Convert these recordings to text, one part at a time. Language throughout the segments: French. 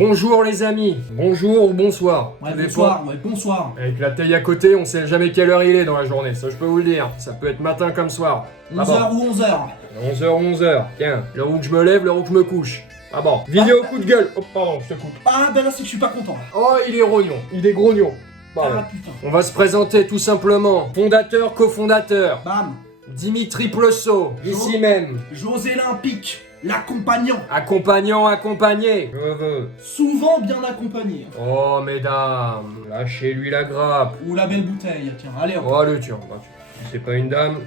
Bonjour les amis, bonjour ou bonsoir. Ouais, Tout bonsoir, dépend. ouais, bonsoir. Avec la taille à côté, on sait jamais quelle heure il est dans la journée, ça je peux vous le dire. Ça peut être matin comme soir. 11h ou 11h. 11h ou 11h. Tiens, l'heure où je me lève, l'heure où je me couche. Ah bon. Vidéo coup de gueule. Oh pardon, je te coupe. Ah ben là c'est que je suis pas content. Oh, il est rognon, il est grognon. Pardon. Ah putain. On va se présenter tout simplement. Fondateur, cofondateur. Bam. Dimitri Plessot, ici même. Joselin Pic, l'accompagnant. Accompagnant, accompagné. Je veux. Souvent bien accompagné. Oh mesdames, lâchez-lui la grappe. Ou la belle bouteille, tiens, allez hop. Oh allez tiens, bah, si c'est pas une dame,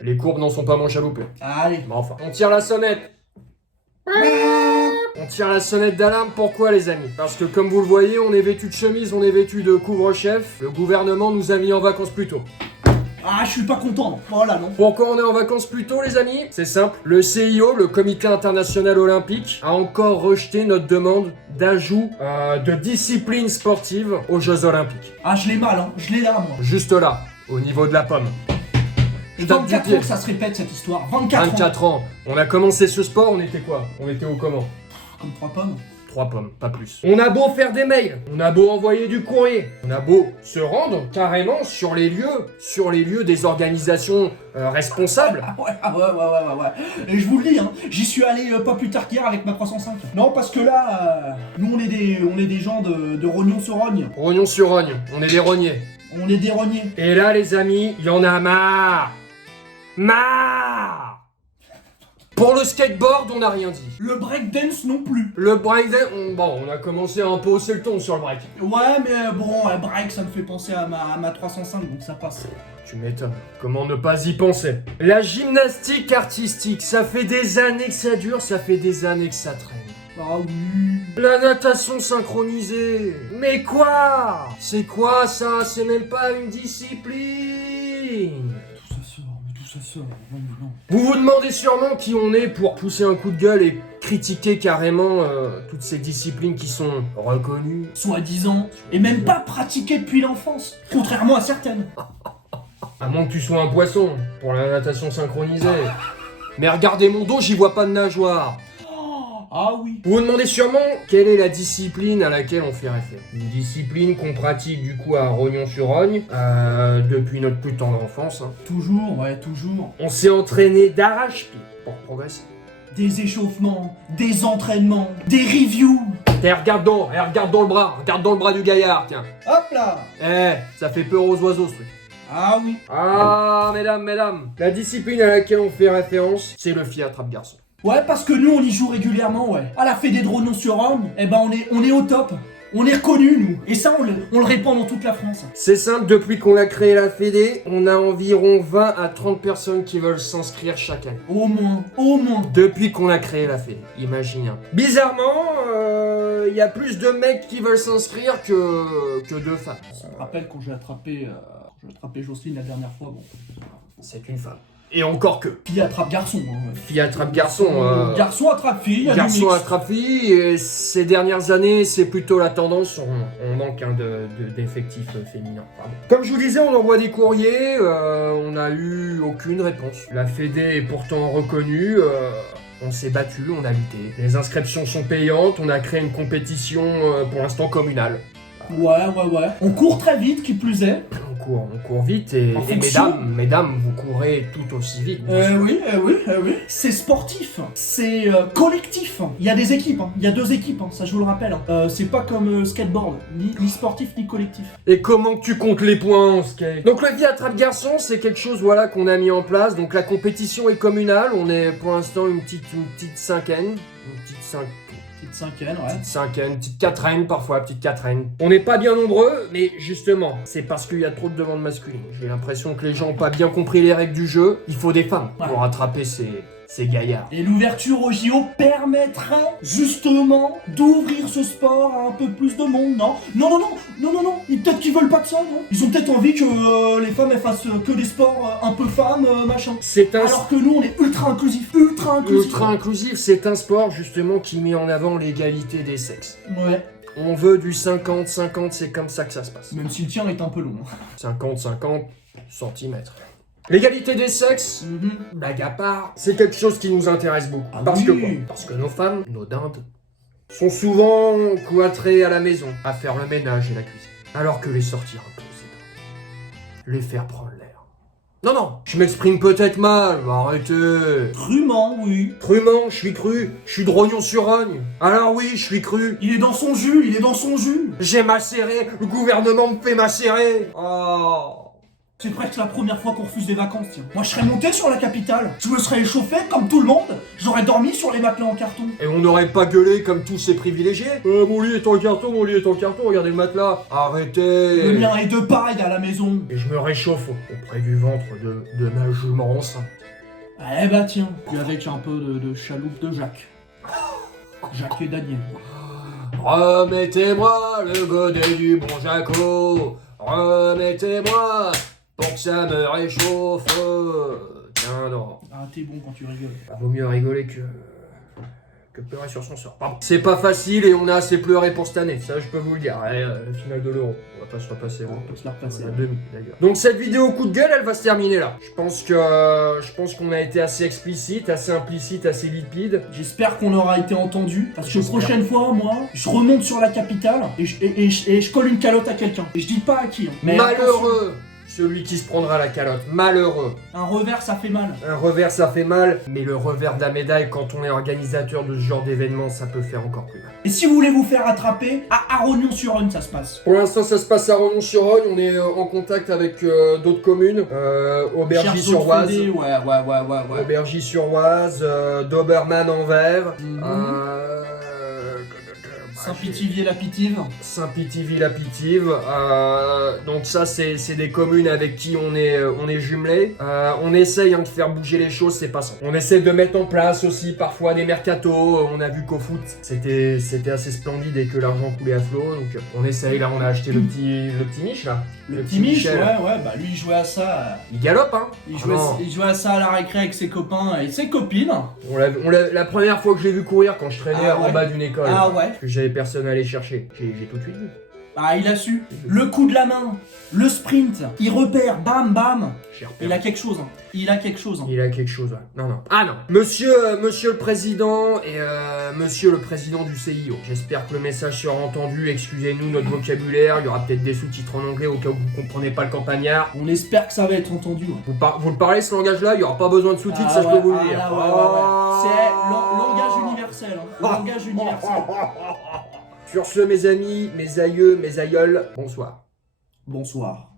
les courbes n'en sont pas moins chaloupées. Allez. Mais enfin, on tire la sonnette. On tire la sonnette d'alarme, pourquoi les amis? Parce que comme vous le voyez, on est vêtu de chemise, on est vêtu de couvre-chef. Le gouvernement nous a mis en vacances plus tôt. Ah je suis pas content. Voilà non. Pourquoi on est en vacances plus tôt les amis? C'est simple, le CIO, le Comité International Olympique, a encore rejeté notre demande d'ajout de discipline sportive aux Jeux Olympiques. Ah je l'ai mal hein, je l'ai là moi. Juste là, au niveau de la pomme. Je tape du 24 pied. ans que ça se répète cette histoire. 24 ans. 24 ans. On a commencé ce sport, on était quoi? On était au comment? Comme 3 pommes. 3 pommes, pas plus. On a beau faire des mails, on a beau envoyer du courrier, on a beau se rendre carrément sur les lieux des organisations responsables. Ah ouais. Et je vous le dis, hein, j'y suis allé pas plus tard qu'hier avec ma 305. Non, parce que là, nous on est des gens de rognon-sur-rogne. Rognon sur rogne, on est des rogners. On est des rognés. Et là les amis, il y en a marre. Marre. Pour le skateboard, on n'a rien dit. Le breakdance non plus. Le breakdance, on a commencé à un peu hausser le ton sur le break. Ouais, mais bon, un break ça me fait penser à ma 305, donc ça passe. Tu m'étonnes. Comment ne pas y penser? La gymnastique artistique, ça fait des années que ça dure, ça fait des années que ça traîne. Ah oui. La natation synchronisée. Mais quoi? C'est quoi ça? C'est même pas une discipline. Tout ça sort. Non. Vous vous demandez sûrement qui on est pour pousser un coup de gueule et critiquer carrément toutes ces disciplines qui sont reconnues. Soi-disant, et même pas pratiqué depuis l'enfance, contrairement à certaines. À moins que tu sois un poisson pour la natation synchronisée. Mais regardez mon dos, j'y vois pas de nageoire. Ah oui. Vous vous demandez sûrement quelle est la discipline à laquelle on fait référence. Une discipline qu'on pratique du coup à Rognon-sur-Rogne depuis notre plus tendre enfance. Hein. Toujours, ouais, toujours. On s'est entraîné d'arrache-pied pour progresser. Des échauffements, des entraînements, des reviews. Et regarde dans le bras du gaillard, tiens. Hop là. Ça fait peur aux oiseaux ce truc. Ah oui. Ah, mesdames, la discipline à laquelle on fait référence, c'est le FIA attrape-garçon. Ouais, parce que nous on y joue régulièrement, ouais. À la Fédé de Rognon-sur-Rogne, eh ben on est au top. On est reconnus, nous. Et ça, on le répand dans toute la France. C'est simple, depuis qu'on a créé la Fédé, on a environ 20 à 30 personnes qui veulent s'inscrire chaque année. Au moins. Depuis qu'on a créé la Fédé, imaginez. Bizarrement, il y a plus de mecs qui veulent s'inscrire que de femmes. Je me rappelle quand j'ai attrapé Jocelyne la dernière fois, bon. C'est une femme. Et encore que. Fille attrape garçon. Fille attrape garçon. Garçon attrape fille. Garçon attrape fille. Et ces dernières années, c'est plutôt la tendance. On manque d'effectifs féminins. Pardon. Comme je vous disais, on envoie des courriers. On n'a eu aucune réponse. La Fédé est pourtant reconnue. On s'est battu, on a lutté. Les inscriptions sont payantes. On a créé une compétition pour l'instant communale. Ouais. On court très vite, qui plus est. On court vite et mesdames, vous courez tout aussi vite. Oui. C'est sportif, c'est collectif. Il y a des équipes, il y a 2 équipes, ça je vous le rappelle. C'est pas comme skateboard, ni sportif ni collectif. Et comment tu comptes les points en skate? Donc le FIA attrape-garçon, c'est quelque chose qu'on a mis en place. Donc la compétition est communale, on est pour l'instant une petite cinquaine. Petite cinquaine, Petite quatraine parfois, petite quatraine. On n'est pas bien nombreux, mais justement, c'est parce qu'il y a trop de demandes masculines. J'ai l'impression que les gens n'ont pas bien compris les règles du jeu. Il faut des femmes pour attraper ces gaillards. Et l'ouverture au JO permettrait justement d'ouvrir ce sport à un peu plus de monde, non? Non. Peut-être qu'ils veulent pas de ça, non? Ils ont peut-être envie que les femmes elles fassent que des sports un peu femmes, machin. Alors que nous on est ultra inclusif. Ultra inclusif, c'est un sport justement qui met en avant l'égalité des sexes. Ouais. On veut du 50-50, c'est comme ça que ça se passe. Même si le tien est un peu long. 50-50 centimètres. L'égalité des sexes, blague à part, c'est quelque chose qui nous intéresse beaucoup. Ah Parce oui. que quoi? Parce que nos femmes, nos dindes, sont souvent cloîtrés à la maison, à faire le ménage et la cuisine. Alors que les sortir un peu, c'est les faire prendre l'air. Non, non, je m'exprime peut-être mal, mais arrêtez. Crûment, oui. Crûment, je suis cru, je suis de rognon sur rogne. Alors oui, je suis cru. Il est dans son jus, il est dans son jus. J'ai macéré, le gouvernement me fait macérer. Oh. C'est presque la première fois qu'on refuse des vacances, tiens. Moi, je serais monté sur la capitale. Je me serais échauffé comme tout le monde. J'aurais dormi sur les matelas en carton. Et on n'aurait pas gueulé comme tous ces privilégiés. Mon lit est en carton, mon lit est en carton, regardez le matelas. Arrêtez. Le mien est de paille à la maison. Et je me réchauffe auprès du ventre de ma jument enceinte. Eh bah tiens, puis avec un peu de chaloupe de Jacques. Jacques et Daniel. Remettez-moi le godet du bon Jaco. Remettez-moi pour que ça me réchauffe. Tiens, non. Ah, t'es bon quand tu rigoles. Vaut mieux rigoler que pleurer sur son sort. Pardon. C'est pas facile et on a assez pleuré pour cette année, ça je peux vous le dire. Allez, la finale de l'Euro, on va pas se repasser. On peut se la repasser. À demi, d'ailleurs. Donc cette vidéo coup de gueule, elle va se terminer là. Je pense qu'on a été assez explicite, assez implicite, assez limpide. J'espère qu'on aura été entendu. Parce que J'espère. prochaine fois, moi, je remonte sur la capitale et je colle une calotte à quelqu'un. Et je dis pas à qui. Hein. Mais Malheureux celui qui se prendra la calotte. Malheureux. attention, un revers, ça fait mal. Un revers, ça fait mal, mais le revers de la médaille, quand on est organisateur de ce genre d'événement, ça peut faire encore plus mal. Et si vous voulez vous faire attraper, à Rognon-sur-Rhône, ça se passe. Pour l'instant, ça se passe à Rognon-sur-Rogne. On est en contact avec d'autres communes. Aubergy-sur-Oise. Ouais. Aubergy-sur-Oise, Doberman-en-Vert. Mhm. Saint-Pithiviers-la-Pitive. Saint-Pithiviers-la-Pitive. Donc ça, c'est des communes avec qui on est jumelés. On essaye de faire bouger les choses, c'est pas ça. On essaie de mettre en place aussi parfois des mercatos. On a vu qu'au foot, c'était assez splendide et que l'argent coulait à flot. Donc on essaye, là, on a acheté le petit Mich, là. Le petit Mich, Michel. ouais, bah lui il jouait à ça. Il galope, hein. Il jouait à ça à la récré avec ses copains et ses copines. La première fois que je l'ai vu courir, quand je traînais Ah ouais. en bas d'une école. Ah ouais. Parce que j'avais personne à aller chercher. J'ai tout de suite vu. Ah, il a su. Le coup de la main, le sprint, il repère, bam, bam. J'ai repéré. Il a quelque chose. Hein. Il a quelque chose. Hein. Il a quelque chose, ouais. Non. Ah non. Monsieur le président et monsieur le président du CIO. J'espère que le message sera entendu. Excusez-nous notre vocabulaire. Il y aura peut-être des sous-titres en anglais au cas où vous comprenez pas le campagnard. On espère que ça va être entendu. Ouais. Vous le parlez ce langage-là, il y aura pas besoin de sous-titres, ça je peux vous le dire. là, ouais. C'est langage universel. Hein. Langage universel. Sur ce, mes amis, mes aïeux, mes aïeuls, bonsoir. Bonsoir.